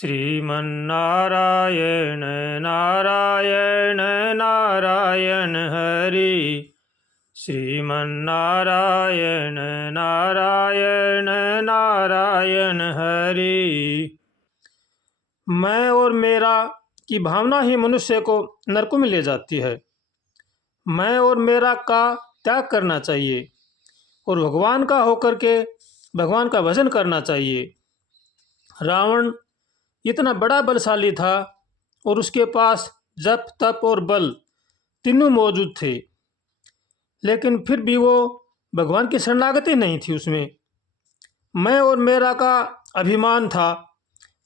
श्रीमन्नारायण नारायण नारायण हरि। श्रीमन्नारायण नारायण नारायण हरि। मैं और मेरा की भावना ही मनुष्य को नरकों में ले जाती है। मैं और मेरा का त्याग करना चाहिए और भगवान का होकर के भगवान का भजन करना चाहिए। रावण इतना बड़ा बलशाली था और उसके पास जप तप और बल तीनों मौजूद थे, लेकिन फिर भी वो भगवान की शरणागति नहीं थी उसमें। मैं और मेरा का अभिमान था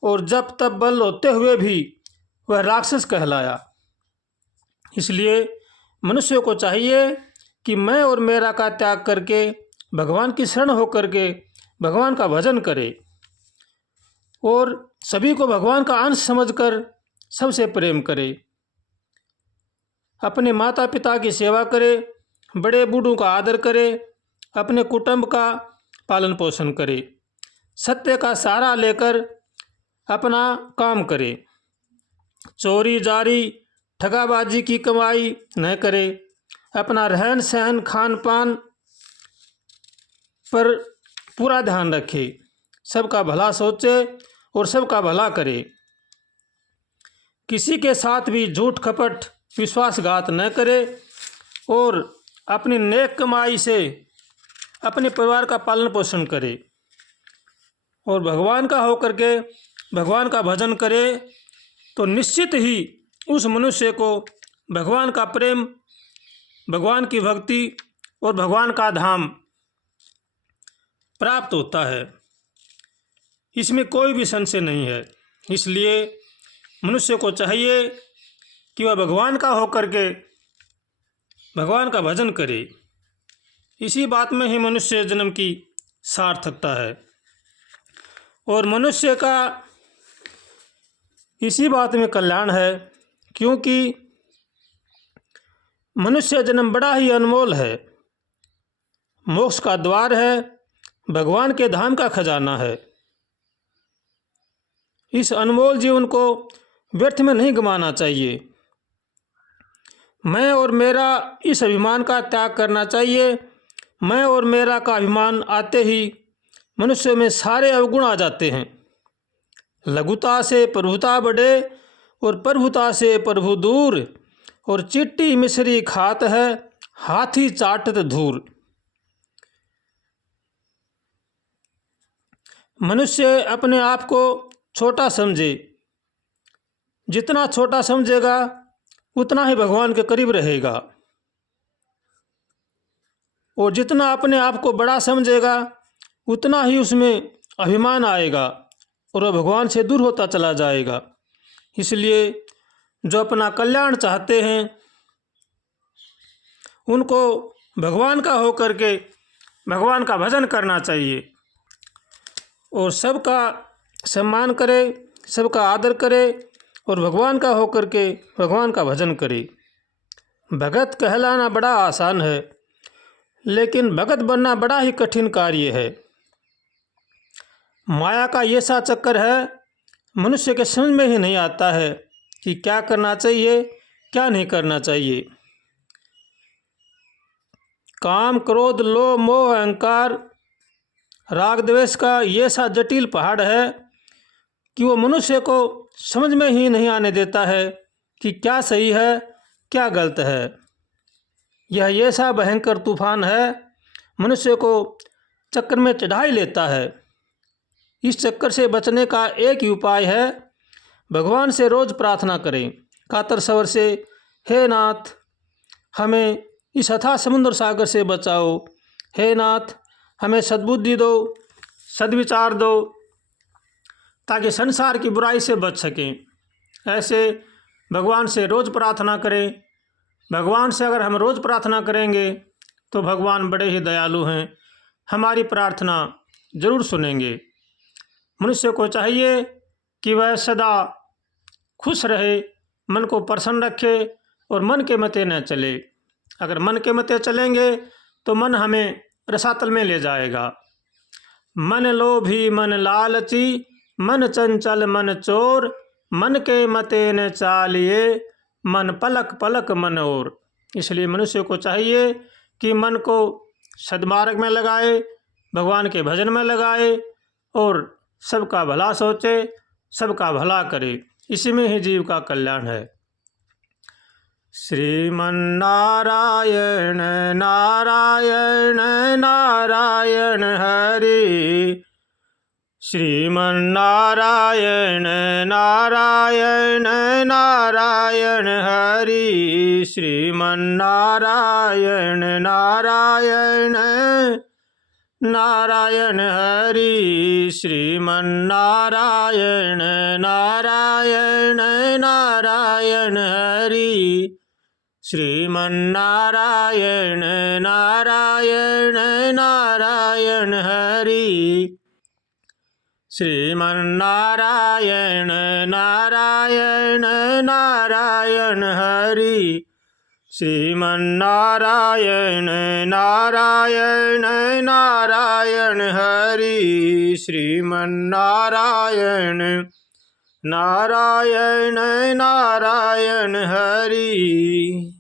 और जप तप बल होते हुए भी वह राक्षस कहलाया। इसलिए मनुष्य को चाहिए कि मैं और मेरा का त्याग करके भगवान की शरण होकर के भगवान का भजन करे और सभी को भगवान का अंश समझकर सबसे प्रेम करे, अपने माता पिता की सेवा करे, बड़े बूढ़ों का आदर करे, अपने कुटुंब का पालन पोषण करे, सत्य का सहारा लेकर अपना काम करे, चोरी जारी ठगाबाजी की कमाई न करे, अपना रहन सहन खान पान पर पूरा ध्यान रखे, सबका भला सोचे और सबका भला करे, किसी के साथ भी झूठ कपट विश्वासघात न करे और अपनी नेक कमाई से अपने परिवार का पालन पोषण करे और भगवान का होकर के भगवान का भजन करे, तो निश्चित ही उस मनुष्य को भगवान का प्रेम, भगवान की भक्ति और भगवान का धाम प्राप्त होता है। इसमें कोई भी संशय नहीं है। इसलिए मनुष्य को चाहिए कि वह भगवान का होकर के भगवान का भजन करे। इसी बात में ही मनुष्य जन्म की सार्थकता है और मनुष्य का इसी बात में कल्याण है, क्योंकि मनुष्य जन्म बड़ा ही अनमोल है, मोक्ष का द्वार है, भगवान के धाम का खजाना है। इस अनमोल जीवन को व्यर्थ में नहीं गंवाना चाहिए। मैं और मेरा इस अभिमान का त्याग करना चाहिए। मैं और मेरा का अभिमान आते ही मनुष्य में सारे अवगुण आ जाते हैं। लघुता से प्रभुता बढ़े और प्रभुता से प्रभु दूर, और चिट्टी मिश्री खात है हाथी चाटत धूर। मनुष्य अपने आप को छोटा समझे, जितना छोटा समझेगा उतना ही भगवान के करीब रहेगा, और जितना अपने आप को बड़ा समझेगा उतना ही उसमें अभिमान आएगा और वह भगवान से दूर होता चला जाएगा। इसलिए जो अपना कल्याण चाहते हैं उनको भगवान का होकर के भगवान का भजन करना चाहिए और सबका सम्मान करे, सबका आदर करे और भगवान का होकर के भगवान का भजन करे। भगत कहलाना बड़ा आसान है, लेकिन भगत बनना बड़ा ही कठिन कार्य है। माया का ये सा चक्कर है, मनुष्य के समझ में ही नहीं आता है कि क्या करना चाहिए क्या नहीं करना चाहिए। काम क्रोध लोभ मोह अहंकार राग द्वेष का ये सा जटिल पहाड़ है कि वो मनुष्य को समझ में ही नहीं आने देता है कि क्या सही है क्या गलत है। यह ऐसा भयंकर तूफान है, मनुष्य को चक्कर में चढ़ा ही लेता है। इस चक्कर से बचने का एक ही उपाय है, भगवान से रोज़ प्रार्थना करें कातर स्वर से, हे नाथ हमें इस अथाह समुद्र सागर से बचाओ, हे नाथ हमें सद्बुद्धि दो, सद्विचार दो, ताकि संसार की बुराई से बच सकें। ऐसे भगवान से रोज़ प्रार्थना करें। भगवान से अगर हम रोज़ प्रार्थना करेंगे तो भगवान बड़े ही दयालु हैं, हमारी प्रार्थना जरूर सुनेंगे। मनुष्य को चाहिए कि वह सदा खुश रहे, मन को प्रसन्न रखे और मन के मते न चले। अगर मन के मते चलेंगे तो मन हमें रसातल में ले जाएगा। मन लोभी मन लालची मन चंचल मन चोर, मन के मते न चालिए, मन पलक पलक मन और। इसलिए मनुष्य को चाहिए कि मन को सद्मार्ग में लगाए, भगवान के भजन में लगाए और सबका भला सोचे, सबका भला करे। इसी में ही जीव का कल्याण है। श्रीमन्नारायण नारायण नारायण हरि, श्रीमन्नारायण नारायण नारायण हरि, श्रीमन्नारायण नारायण नारायण हरि, श्रीमन्नारायण नारायण नारायण हरि, श्रीमन्नारायण नारायण नारायण हरि, श्रीमन्नारायण नारायण नारायण हरि, श्रीमन्नारायण नारायण नारायण हरि, श्रीमन्नारायण नारायण नारायण हरि।